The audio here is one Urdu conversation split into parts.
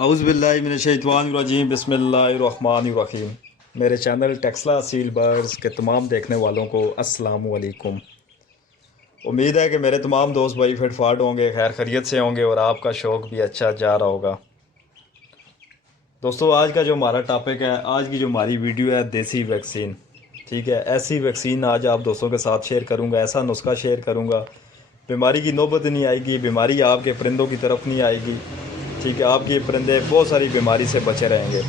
اعوذ باللہ من الشیطان الرجیم بسم اللہ الرحمن الرحیم۔ میرے چینل ٹیکسلا سیل برڈز کے تمام دیکھنے والوں کو السلام علیکم۔ امید ہے کہ میرے تمام دوست بھائی فٹ فاٹ ہوں گے، خیر خیریت سے ہوں گے اور آپ کا شوق بھی اچھا جا رہا ہوگا۔ دوستو آج کا جو ہمارا ٹاپک ہے، آج کی جو ہماری ویڈیو ہے دیسی ویکسین، ٹھیک ہے، ایسی ویکسین آج آپ دوستوں کے ساتھ شیئر کروں گا، ایسا نسخہ شیئر کروں گا، بیماری کی نوبت نہیں آئے گی، بیماری آپ کے پرندوں کی طرف نہیں آئے گی، ٹھیک ہے، آپ کے پرندے بہت ساری بیماری سے بچے رہیں گے۔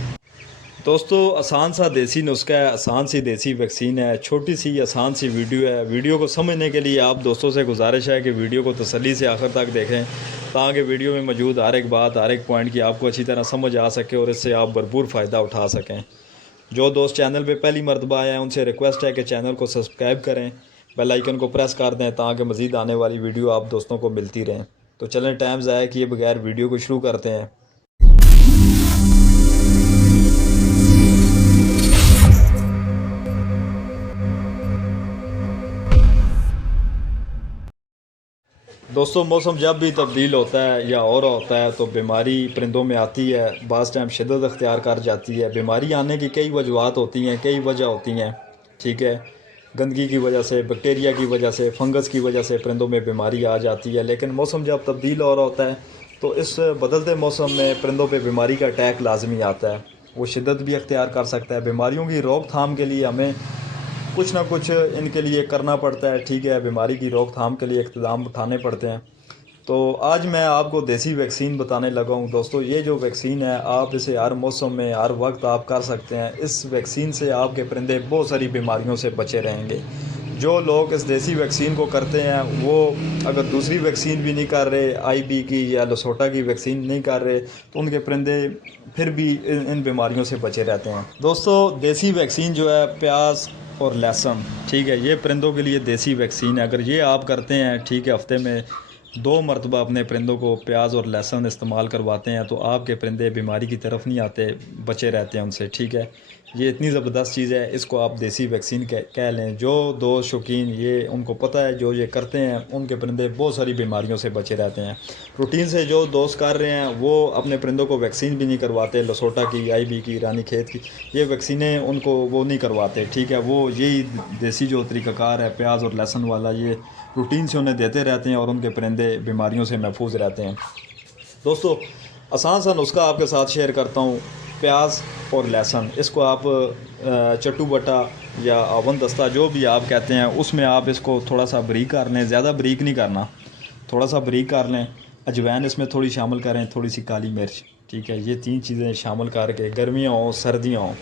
دوستو آسان سا دیسی نسخہ ہے، آسان سی دیسی ویکسین ہے، چھوٹی سی آسان سی ویڈیو ہے۔ ویڈیو کو سمجھنے کے لیے آپ دوستوں سے گزارش ہے کہ ویڈیو کو تسلی سے آخر تک دیکھیں، تاکہ ویڈیو میں موجود ہر ایک بات، ہر ایک پوائنٹ کی آپ کو اچھی طرح سمجھ آ سکے اور اس سے آپ بھرپور فائدہ اٹھا سکیں۔ جو دوست چینل پہ پہلی مرتبہ آئے ہیں ان سے ریکویسٹ ہے کہ چینل کو سبسکرائب کریں، بیل آئیکن کو پریس کر دیں تاکہ مزید آنے والی ویڈیو آپ دوستوں کو ملتی رہیں۔ تو چلیں ٹائم ضائع کیے بغیر ویڈیو کو شروع کرتے ہیں۔ دوستو موسم جب بھی تبدیل ہوتا ہے یا اور ہوتا ہے تو بیماری پرندوں میں آتی ہے، بعض ٹائم شدت اختیار کر جاتی ہے۔ بیماری آنے کی کئی وجوہات ہوتی ہیں، کئی وجہ ہوتی ہیں، ٹھیک ہے، گندگی کی وجہ سے، بیکٹیریا کی وجہ سے، فنگس کی وجہ سے پرندوں میں بیماری آ جاتی ہے۔ لیکن موسم جب تبدیل ہو رہا ہوتا ہے تو اس بدلتے موسم میں پرندوں پہ بیماری کا اٹیک لازمی آتا ہے، وہ شدت بھی اختیار کر سکتا ہے۔ بیماریوں کی روک تھام کے لیے ہمیں کچھ نہ کچھ ان کے لیے کرنا پڑتا ہے، ٹھیک ہے، بیماری کی روک تھام کے لیے اقتدام اٹھانے پڑتے ہیں۔ تو آج میں آپ کو دیسی ویکسین بتانے لگا ہوں۔ دوستو یہ جو ویکسین ہے آپ اسے ہر موسم میں ہر وقت آپ کر سکتے ہیں۔ اس ویکسین سے آپ کے پرندے بہت ساری بیماریوں سے بچے رہیں گے۔ جو لوگ اس دیسی ویکسین کو کرتے ہیں وہ اگر دوسری ویکسین بھی نہیں کر رہے، آئی بی کی یا لسوٹا کی ویکسین نہیں کر رہے، تو ان کے پرندے پھر بھی ان بیماریوں سے بچے رہتے ہیں۔ دوستو دیسی ویکسین جو ہے پیاز اور لہسن، ٹھیک ہے، یہ پرندوں کے لیے دیسی ویکسین ہے۔ اگر یہ آپ کرتے ہیں، ٹھیک ہے، ہفتے میں 2 مرتبہ اپنے پرندوں کو پیاز اور لہسن استعمال کرواتے ہیں تو آپ کے پرندے بیماری کی طرف نہیں آتے، بچے رہتے ہیں ان سے، ٹھیک ہے۔ یہ اتنی زبردست چیز ہے، اس کو آپ دیسی ویکسین کہہ لیں۔ جو دوست شوقین یہ ان کو پتہ ہے، جو یہ کرتے ہیں ان کے پرندے بہت ساری بیماریوں سے بچے رہتے ہیں۔ روٹین سے جو دوست کر رہے ہیں وہ اپنے پرندوں کو ویکسین بھی نہیں کرواتے، لسوٹا کی، آئی بی کی، رانی کھیت کی، یہ ویکسینیں ان کو وہ نہیں کرواتے، ٹھیک ہے۔ وہ یہی دیسی جو طریقہ کار ہے پیاز اور لہسن والا، یہ روٹین سے انہیں دیتے رہتے ہیں اور ان کے پرندے بیماریوں سے محفوظ رہتے ہیں۔ دوستو آسان سا نسخہ آپ کے ساتھ شیئر کرتا ہوں۔ پیاز اور لہسن، اس کو آپ چٹو بٹا یا آون دستہ جو بھی آپ کہتے ہیں، اس میں آپ اس کو تھوڑا سا بریک کر لیں، زیادہ بریک نہیں کرنا، تھوڑا سا بریک کر لیں۔ اجوائن اس میں تھوڑی شامل کریں، تھوڑی سی کالی مرچ، ٹھیک ہے، یہ 3 چیزیں شامل کر کے گرمیاں ہوں سردیاں ہوں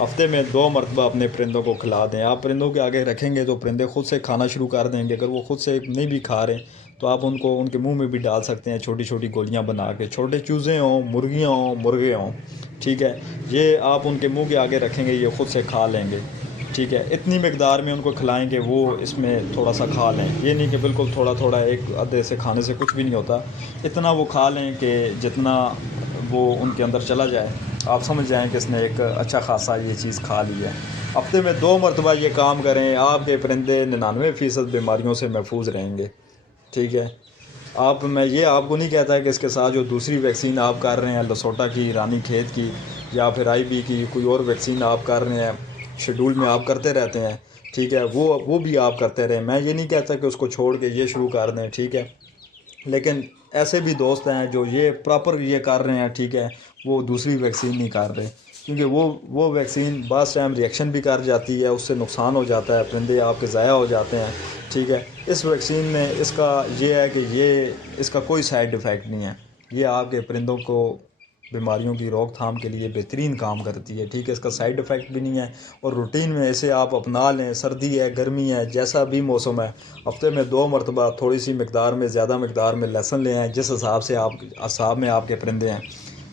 ہفتے میں 2 مرتبہ اپنے پرندوں کو کھلا دیں۔ آپ پرندوں کے آگے رکھیں گے تو پرندے خود سے کھانا شروع کر دیں گے۔ اگر وہ خود سے نہیں بھی کھا رہے تو آپ ان کو ان کے منہ میں بھی ڈال سکتے ہیں، چھوٹی چھوٹی گولیاں بنا کے، چھوٹے چوزے ہوں، مرغیاں ہوں، مرغے ہوں، ٹھیک ہے، یہ آپ ان کے منہ کے آگے رکھیں گے، یہ خود سے کھا لیں گے، ٹھیک ہے۔ اتنی مقدار میں ان کو کھلائیں کہ وہ اس میں تھوڑا سا کھا لیں، یہ نہیں کہ بالکل تھوڑا تھوڑا، ایک آدھے سے کھانے سے کچھ بھی نہیں ہوتا، اتنا وہ کھا لیں کہ جتنا وہ ان کے اندر چلا جائے، آپ سمجھ جائیں کہ اس نے ایک اچھا خاصا یہ چیز کھا لی ہے۔ ہفتے میں 2 مرتبہ یہ کام کریں، آپ کے پرندے 99% بیماریوں سے محفوظ رہیں گے، ٹھیک ہے۔ میں یہ آپ کو نہیں کہتا ہے کہ اس کے ساتھ جو دوسری ویکسین آپ کر رہے ہیں، لسوٹا کی، رانی کھیت کی یا پھر آئی بی کی، کوئی اور ویکسین آپ کر رہے ہیں، شیڈول میں آپ کرتے رہتے ہیں، ٹھیک ہے، وہ بھی آپ کرتے رہیں۔ میں یہ نہیں کہتا کہ اس کو چھوڑ کے یہ شروع کر دیں، ٹھیک ہے، لیکن ایسے بھی دوست ہیں جو یہ پراپر یہ کر رہے ہیں، ٹھیک ہے، وہ دوسری ویکسین نہیں کر رہے، کیونکہ وہ ویکسین بعض ٹائم ریئیکشن بھی کر جاتی ہے، اس سے نقصان ہو جاتا ہے، پرندے آپ کے ضائع ہو جاتے ہیں، ٹھیک ہے۔ اس ویکسین میں اس کا یہ ہے کہ اس کا کوئی سائیڈ ایفیکٹ نہیں ہے، یہ آپ کے پرندوں کو بیماریوں کی روک تھام کے لیے بہترین کام کرتی ہے، ٹھیک ہے، اس کا سائیڈ ایفیکٹ بھی نہیں ہے، اور روٹین میں اسے آپ اپنا لیں، سردی ہے، گرمی ہے، جیسا بھی موسم ہے، ہفتے میں 2 مرتبہ تھوڑی سی مقدار میں، زیادہ مقدار میں لہسن لے آئیں جس حساب سے حساب میں آپ کے پرندے ہیں،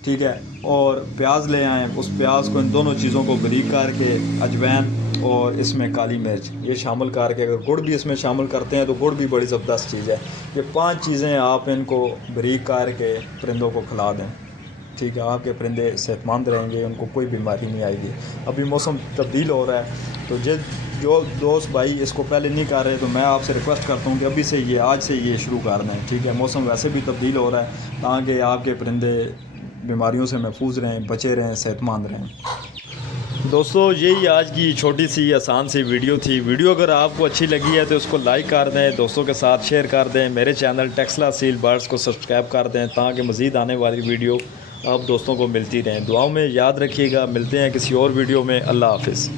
ٹھیک ہے، اور پیاز لے آئیں، اس پیاز کو، ان دونوں چیزوں کو بریک کر کے، اجوائن اور اس میں کالی مرچ یہ شامل کر کے، اگر گڑ بھی اس میں شامل کرتے ہیں تو گڑ بھی بڑی زبردست چیز ہے۔ یہ 5 چیزیں آپ ان کو بریک کر کے پرندوں کو کھلا دیں، ٹھیک ہے، آپ کے پرندے صحت مند رہیں گے، ان کو کوئی بیماری نہیں آئے گی۔ ابھی موسم تبدیل ہو رہا ہے تو جو دوست بھائی اس کو پہلے نہیں کر رہے تو میں آپ سے ریکویسٹ کرتا ہوں کہ ابھی سے آج سے یہ شروع کر دیں، ٹھیک ہے، موسم ویسے بھی تبدیل ہو رہا ہے، تاکہ آپ کے پرندے بیماریوں سے محفوظ رہیں، بچے رہیں، صحت مند رہیں۔ دوستو یہی آج کی چھوٹی سی آسان سی ویڈیو تھی۔ ویڈیو اگر آپ کو اچھی لگی ہے تو اس کو لائک کر دیں، دوستوں کے ساتھ شیئر کر دیں، میرے چینل ٹیکسلا سیل برڈز کو سبسکرائب کر دیں تاکہ مزید آنے والی ویڈیو آپ دوستوں کو ملتی رہیں۔ دعاؤں میں یاد رکھیے گا، ملتے ہیں کسی اور ویڈیو میں۔ اللہ حافظ۔